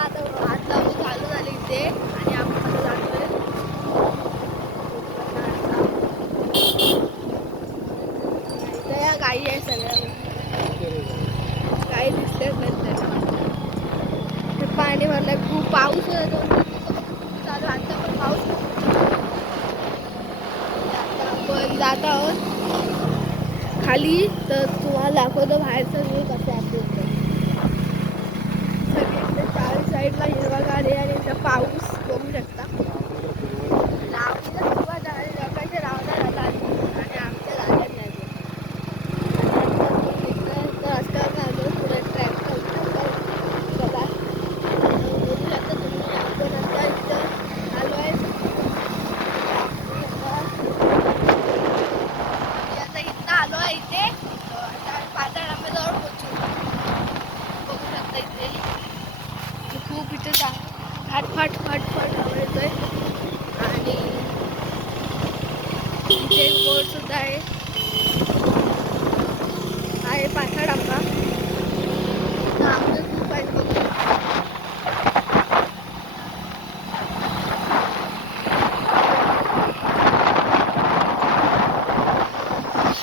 आता आम्ही चालू झाले इथे आणि आपण आता जातोय इथे या गाई आहे सगळ्या गाई दिसतेच नाहीत त्याला ते पाणी भरलंय खूप पाऊस चालू आता पण पाऊस आता आपण जात आहोत खाली तर तुम्हाला दाखवतो बाहेरचा व्ह्यू कसा आहे सगळीकडे चार साईडला हिरवागार आहे आणि इथं पाऊस बघू शकता लावणीला सुरुवात झाली लोकांचे लावण्या झाला आणि आमच्या झाल्या नाही रस्त्यावर आलो पुढे ट्रॅक्टर बघा बघू शकता तुम्ही आपण आता इथं आलो आहे आता इथं आलो आहे इथे आता पाताळ आंब्याजवळ पोहोचू बघू शकता इथे खूप इथे फाट आवाज येतोय आणि इथे एक बोर्ड सुद्धा आहे पाताळ आंबा